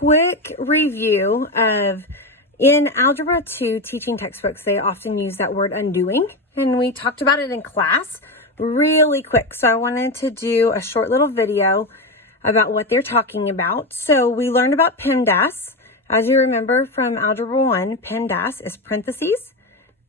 quick review of, in Algebra 2 teaching textbooks, they often use that word undoing, and we talked about it in class really quick. So I wanted to do a short little video about what they're talking about. So we learned about PEMDAS. As you remember from Algebra 1, PEMDAS is parentheses,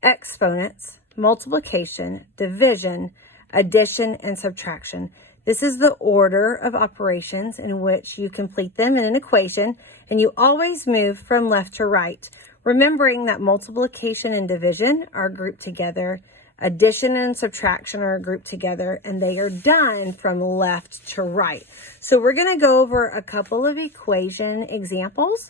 exponents, multiplication, division, addition, and subtraction. This is the order of operations in which you complete them in an equation, and you always move from left to right, remembering that multiplication and division are grouped together, addition and subtraction are grouped together, and they are done from left to right. So we're going to go over a couple of equation examples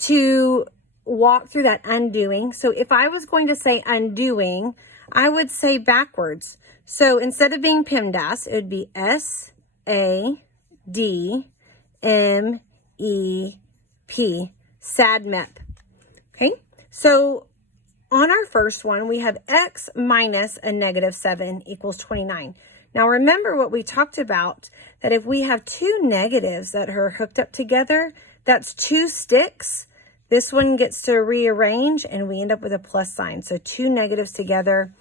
to walk through that undoing. So if I was going to say undoing, I would say backwards. So instead of being PEMDAS, it would be S-A-D-M-E-P, SADMEP. Okay, so on our first one, we have x minus a negative 7 equals 29. Now remember what we talked about, that if we have two negatives that are hooked up together, that's two sticks. This one gets to rearrange and we end up with a plus sign. So two negatives together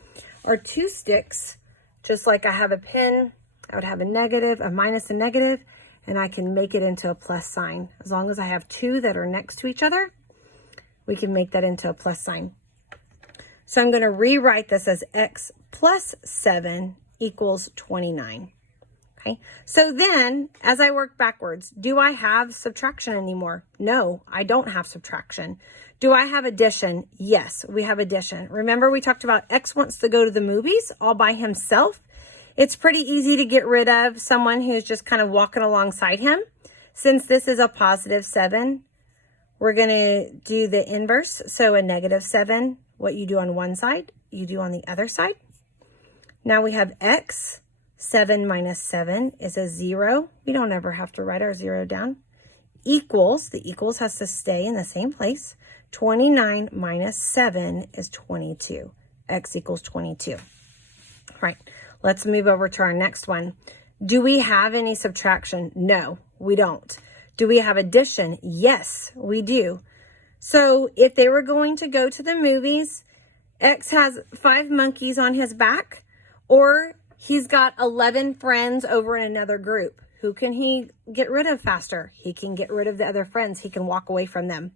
are two sticks. Just like I have a pen, I would have a negative, a minus, a negative, and I can make it into a plus sign. As long as I have two that are next to each other, we can make that into a plus sign. So I'm going to rewrite this as x plus 7 equals 29. Okay, so then as I work backwards, do I have subtraction anymore? No, I don't have subtraction. Do I have addition? Yes, we have addition. Remember we talked about X wants to go to the movies all by himself. It's pretty easy to get rid of someone who's just kind of walking alongside him. Since this is a positive 7, we're going to do the inverse. So a negative 7, what you do on one side, you do on the other side. Now we have X. 7 minus 7 is a 0. We don't ever have to write our 0 down. Equals, the equals has to stay in the same place. 29 minus 7 is 22. X equals 22. All right, let's move over to our next one. Do we have any subtraction? No, we don't. Do we have addition? Yes, we do. So if they were going to go to the movies, X has 5 monkeys on his back, or he's got 11 friends over in another group. Who can he get rid of faster? He can get rid of the other friends. He can walk away from them.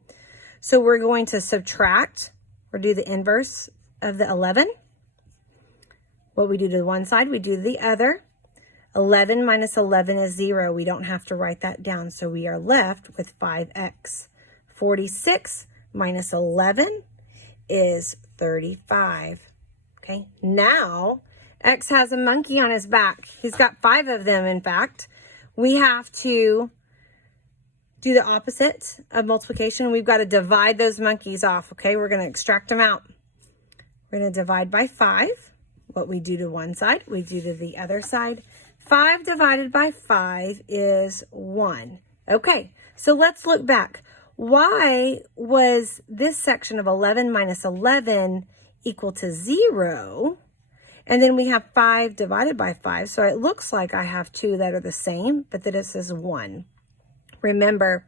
So we're going to subtract or do the inverse of the 11. What we do to one side, we do to the other. 11 minus 11 is 0. We don't have to write that down. So we are left with 5x. 46 minus 11 is 35. Okay, now X has a monkey on his back. He's got 5 of them, in fact. We have to do the opposite of multiplication. We've got to divide those monkeys off, okay? We're going to extract them out. We're going to divide by 5. What we do to one side, we do to the other side. 5 divided by 5 is 1. Okay, so let's look back. Why was this section of 11 minus 11 equal to 0? And then we have 5 divided by 5. So it looks like I have 2 that are the same, but this is 1. Remember,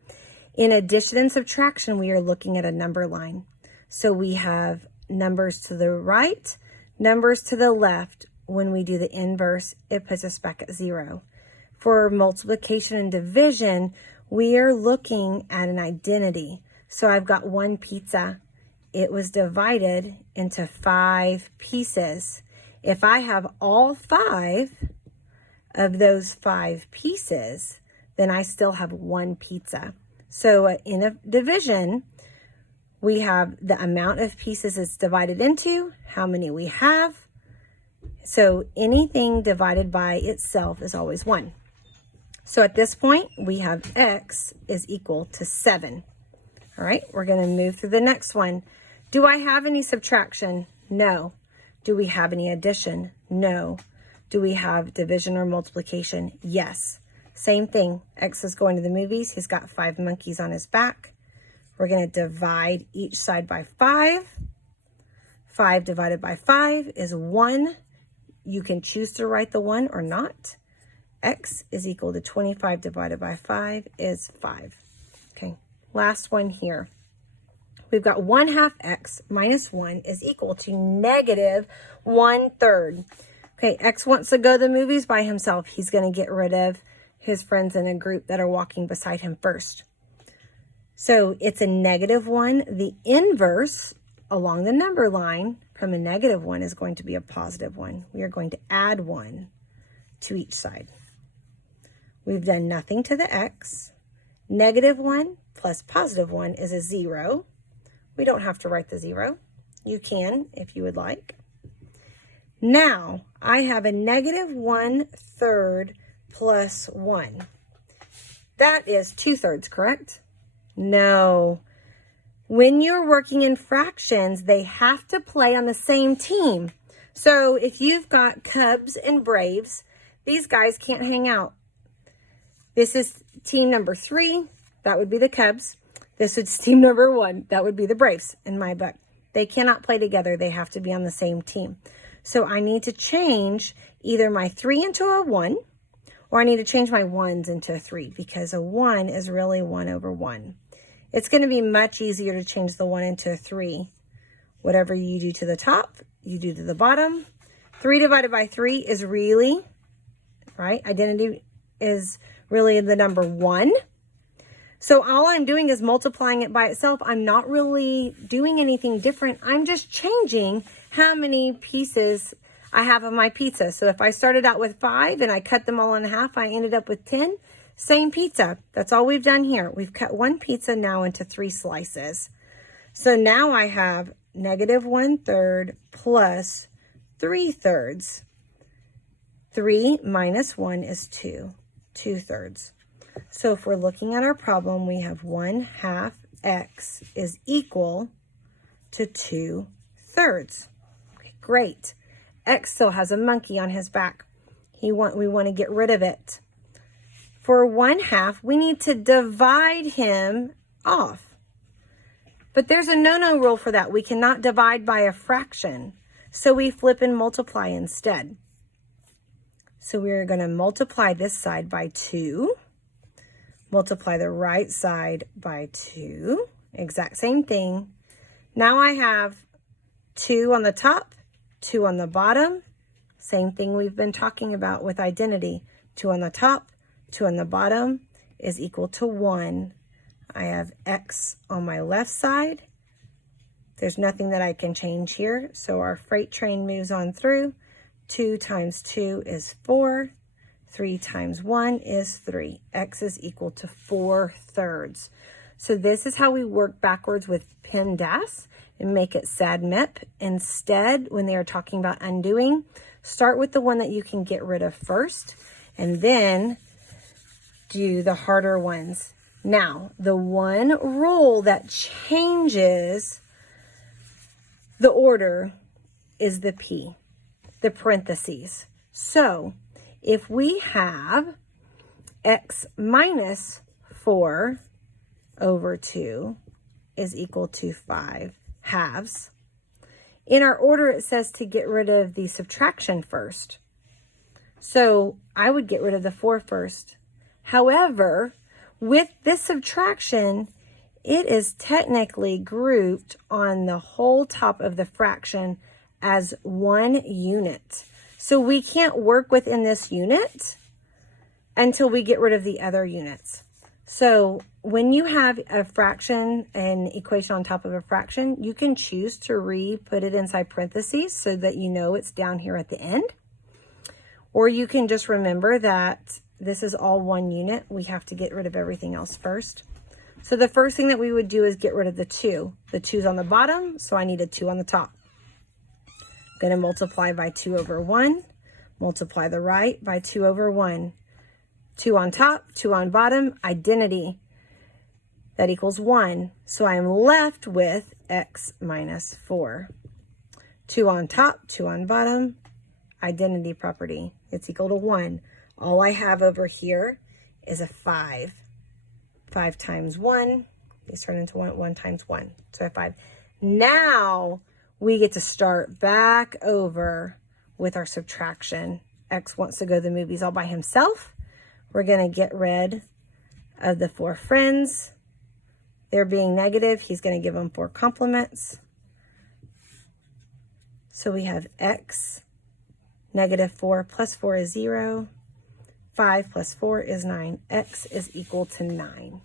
in addition and subtraction, we are looking at a number line. So we have numbers to the right, numbers to the left. When we do the inverse, it puts us back at 0. For multiplication and division, we are looking at an identity. So I've got 1 pizza. It was divided into 5 pieces. If I have all 5 of those 5 pieces, then I still have 1 pizza. So in a division, we have the amount of pieces it's divided into, how many we have. So anything divided by itself is always 1. So at this point, we have X is equal to 7. All right, we're going to move through the next one. Do I have any subtraction? No. Do we have any addition? No. Do we have division or multiplication? Yes. Same thing. X is going to the movies. He's got 5 monkeys on his back. We're going to divide each side by 5. 5 divided by 5 is 1. You can choose to write the 1 or not. X is equal to 25 divided by 5 is 5. Okay, last one here. We've got 1/2 x minus 1 is equal to negative 1/3. Okay, x wants to go to the movies by himself. He's going to get rid of his friends in a group that are walking beside him first. So it's a -1. The inverse along the number line from a -1 is going to be a +1. We are going to add 1 to each side. We've done nothing to the x. -1 plus +1 is a 0. We don't have to write the 0. You can if you would like. Now I have a -1/3 plus 1. That is 2/3, correct? No. When you're working in fractions, they have to play on the same team. So if you've got Cubs and Braves, these guys can't hang out. This is team number 3. That would be the Cubs. This is team number 1. That would be the Braves in my book. They cannot play together. They have to be on the same team. So I need to change either my 3 into a 1, or I need to change my 1s into a 3, because a 1 is really 1/1. It's going to be much easier to change the 1 into a 3. Whatever you do to the top, you do to the bottom. 3 divided by 3 is really, right? Identity is really the number 1. So all I'm doing is multiplying it by itself. I'm not really doing anything different. I'm just changing how many pieces I have of my pizza. So if I started out with 5 and I cut them all in half, I ended up with 10. Same pizza. That's all we've done here. We've cut one pizza now into 3 slices. So now I have -1/3 plus 3/3. 3 minus 1 is 2. 2/3. So if we're looking at our problem, we have 1/2 x is equal to 2/3. Okay, great. X still has a monkey on his back. We want to get rid of it. For 1/2, we need to divide him off. But there's a no-no rule for that. We cannot divide by a fraction. So we flip and multiply instead. So we're going to multiply this side by 2. Multiply the right side by 2. Exact same thing. Now I have 2 on the top, 2 on the bottom. Same thing we've been talking about with identity. 2 on the top, 2 on the bottom is equal to 1. I have x on my left side. There's nothing that I can change here. So our freight train moves on through. 2 times 2 is 4. 3 times 1 is 3. X is equal to 4/3. So this is how we work backwards with PEMDAS and make it SADMEP. Instead, when they are talking about undoing, start with the one that you can get rid of first, and then do the harder ones. Now, the one rule that changes the order is the P, the parentheses. So if we have x minus 4 over 2 is equal to 5/2. In our order, it says to get rid of the subtraction first. So I would get rid of the 4 first. However, with this subtraction, it is technically grouped on the whole top of the fraction as 1 unit. So we can't work within this unit until we get rid of the other units. So when you have a fraction, an equation on top of a fraction, you can choose to put it inside parentheses so that you know it's down here at the end. Or you can just remember that this is all 1 unit. We have to get rid of everything else first. So the first thing that we would do is get rid of the 2. The 2's on the bottom, so I need a 2 on the top. I'm going to multiply by 2 over 1. Multiply the right by 2 over 1. 2 on top, 2 on bottom, identity. That equals 1. So I am left with x minus 4. 2 on top, 2 on bottom, identity property. It's equal to 1. All I have over here is a 5. 5 times 1, these turn into 1, 1 times 1. So I have 5. Now we get to start back over with our subtraction. X wants to go to the movies all by himself. We're going to get rid of the 4 friends. They're being negative. He's going to give them 4 complements. So we have x, negative 4 plus 4 is 0. 5 plus 4 is 9. X is equal to 9.